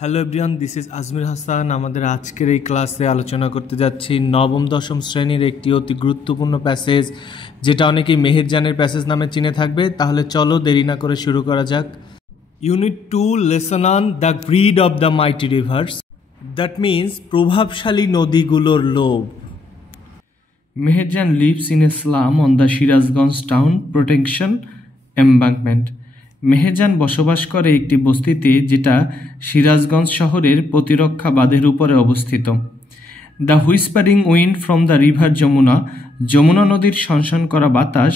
Hello everyone, this is Ajmer Hasan. আমাদের আজকের এই ক্লাসে আলোচনা করতে যাচ্ছি নবম দশম শ্রেণীর একটি অতি গুরুত্বপূর্ণ প্যাসেজ, যেটা অনেকেই মেহেরজানের প্যাসেজ নামে চিনে থাকবে। তাহলে চলো দেরি না করে শুরু করা যাক। Unit 2, lesson on the greed of the mighty rivers. That means প্রভাবশালী নদীগুলোর লোভ। Meherjan lives in a slum on the Sirajganj town protection embankment. Meherjan বসবাস করে একটি বস্তিতে যেটা সিরাজগঞ্জ শহরের প্রতিরক্ষা বাঁধের উপরে অবস্থিত। The whispering wind from the river Yamuna, Yamuna নদীর সনসন করা বাতাস,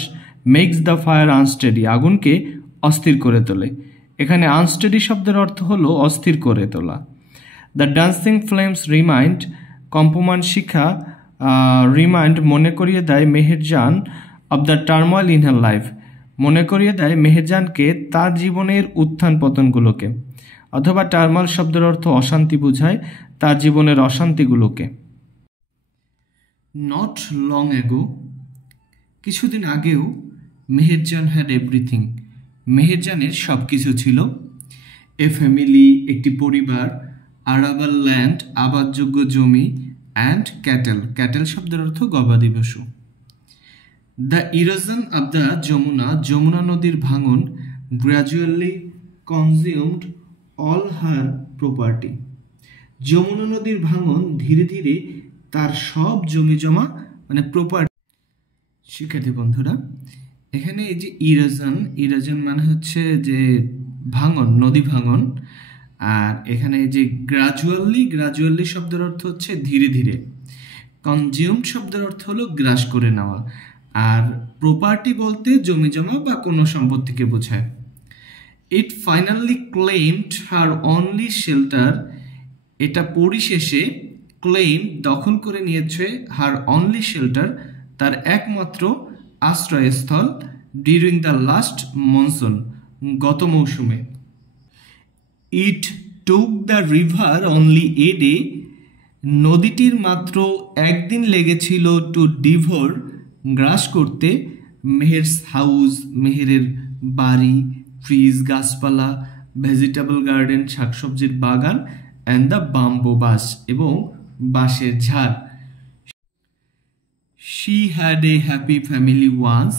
মেক্স দ্য ফায়ার আনস্টেডি, আগুনকে অস্থির করে তোলে। এখানে আনস্টেডি শব্দের অর্থ হলো অস্থির করে তোলা। দ্য ডান্সিং ফ্লেমস রিমাইন্ড, কম্পমান শিখা রিমাইন্ড মনে করিয়ে দেয় Meherjan of the turmoil in her life, মনে করিয়ে দেয় মেহেরজানকে তার জীবনের উত্থান পতনগুলোকে, অথবা টার্মোইল শব্দের অর্থ অশান্তি বোঝায়, তার জীবনের অশান্তিগুলোকে। নট লং অ্যাগো, কিছুদিন আগেও মেহেরজান হ্যাড এভরিথিং, মেহেরজানের সব কিছু ছিল। এ ফ্যামিলি, একটি পরিবার, আরাবাল ল্যান্ড, আবাদযোগ্য জমি, অ্যান্ড ক্যাটেল, ক্যাটেল শব্দের অর্থ গবাদি পশু। The erosion of the Yamuna, Yamuna নদীর ভাঙন, gradually consumed all her property, Yamuna নদীর ভাঙন ধীরে ধীরে তার সব জমি জমা মানে প্রপার্টি। শিক্ষার্থী বন্ধুরা, এখানে এই যে ইরোশন, ইরোশন মানে হচ্ছে যে ভাঙন, নদী ভাঙন। আর এখানে যে গ্রাজুয়ালি, গ্রাজুয়ালি শব্দের অর্থ হচ্ছে ধীরে ধীরে। কনজিউমড শব্দের অর্থ হলো গ্রাস করে নেওয়া। আর প্রপার্টি বলতে জমি জমা বা কোনো সম্পত্তিকে বোঝায়। ইট ফাইনালি ক্লেইমড হার অনলি শেল্টার, এটা পরিশেষে ক্লেইম দখল করে নিয়েছে হার অনলি শেল্টার, তার একমাত্র আশ্রয়স্থল, ডিউরিং দ্য লাস্ট মনসুন, গত মৌসুমে। It took the river only a day, নদীটির মাত্র একদিন লেগেছিল টু ডিভোর, গ্রাস করতে, মেহেরস হাউস, মেহেরের বাড়ি, ট্রিজ গাছপালা, ভেজিটেবল গার্ডেন শাকসবজির বাগান, অ্যান্ড দ্য বাম্বো বাস এবং বাঁশের ঝাড়। She had a happy family once,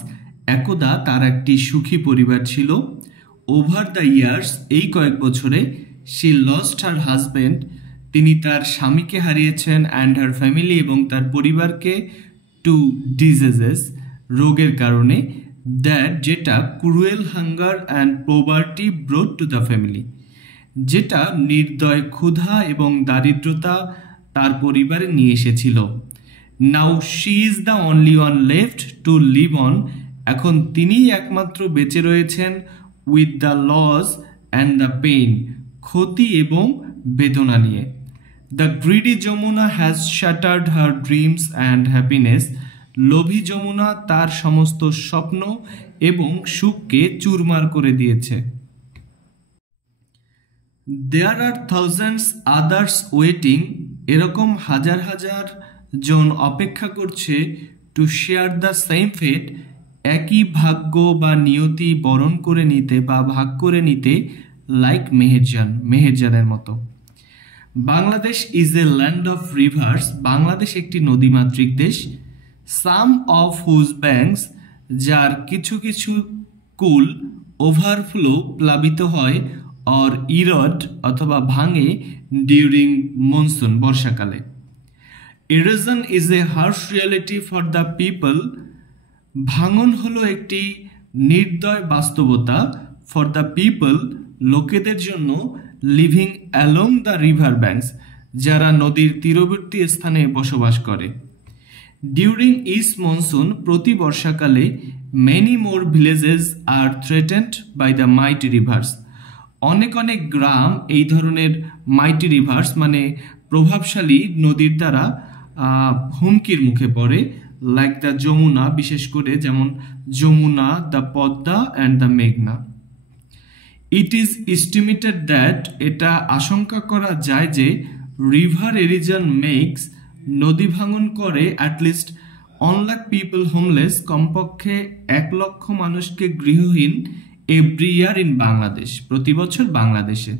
একদা তার একটি সুখী পরিবার ছিল। ওভার দ্য ইয়ার্স, এই কয়েক বছরে, শি লস্ট হার হাজব্যান্ড, তিনি তার স্বামীকে হারিয়েছেন, অ্যান্ড হার ফ্যামিলি এবং তার পরিবারকে, টু ডিজিজেস, রোগের কারণে, দ্যাট যেটা cruel hunger and poverty brought to the family, যেটা নির্দয় ক্ষুধা এবং দারিদ্রতা তার পরিবারে নিয়ে এসেছিল। Now she is the only one left to live on, এখন তিনিই একমাত্র বেঁচে রয়েছেন, with the loss and the pain, ক্ষতি এবং বেদনা নিয়ে। The greedy Yamuna has shattered her dreams and happiness, লোভী যমুনা তার সমস্ত স্বপ্ন এবং সুখকে চুরমার করে দিয়েছে। দেয়ার আর থাউজেন্ডস আদার্স ওয়েটিং, এরকম হাজার হাজার জন অপেক্ষা করছে, টু শেয়ার দ্য সেম ফেট, একই ভাগ্য বা নিয়তি বরণ করে নিতে বা ভাগ করে নিতে, লাইক মেহেরজান, মেহেরজানের মতো। Bangladesh is a land of rivers, Bangladesh একটি নদীমাতৃক দেশ। সাম অফ হুজ ব্যাঙ্কস, যার কিছু কিছু কুল, ওভারফ্লো প্লাবিত হয়, অর ইরড অথবা ভাঙে, ডিউরিং মনসুন বর্ষাকালে। Erosion is a harsh reality for the people, ভাঙন হলো একটি নির্দয় বাস্তবতা, ফর দ্য পিপল লোকেদের জন্য, living along the river banks, যারা নদীর তীরবর্তী স্থানে বসবাস করে। ডিউরিং ইচ মনসুন, প্রতি বর্ষাকালে, many more villages are threatened by the mighty rivers, অনেক অনেক গ্রাম এই ধরনের মাইটি রিভার্স মানে প্রভাবশালী নদীর দ্বারা হুমকির মুখে পড়ে, লাইক দ্য যমুনা, বিশেষ করে যেমন Jamuna, the Padma and the মেঘনা। ইট ইজ এস্টিমেটেড দ্যাট, এটা আশঙ্কা করা যায় যে, রিভার এরিজন মেক্স, নদী ভাঙন করে, অ্যাটলিস্ট 1 লাখ পিপল হোমলেস, কমপক্ষে 1 লক্ষ মানুষকে গৃহহীন, এভরি ইয়ার ইন বাংলাদেশ, প্রতি বছর বাংলাদেশে।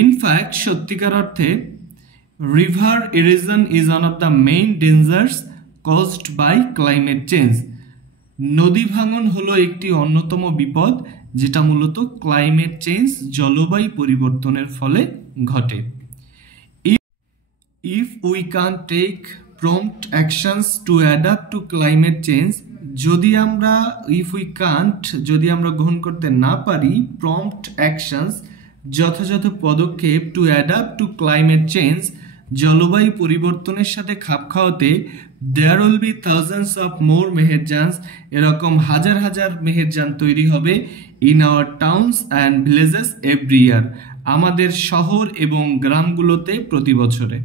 ইনফ্যাক্ট সত্যিকার অর্থে river erosion is one of the main dangers caused by climate change. নদী ভাঙন হলো একটি অন্যতম বিপদ যেটা মূলত ক্লাইমেট চেঞ্জ জলবায়ু পরিবর্তনের ফলে ঘটে। If we can't take prompt actions to adapt to climate change, যদি আমরা গ্রহণ করতে না পারি prompt actions, যথাযথ পদক্ষেপ to adapt to climate change, জলবায়ু পরিবর্তনের সাথে খাপ খাওয়াতে, there will be thousands of more Meherjan's, এরকম হাজার হাজার মেহেরজান তৈরি হবে in our towns and villages every year, আমাদের শহর এবং গ্রামগুলোতে প্রতি বছরে।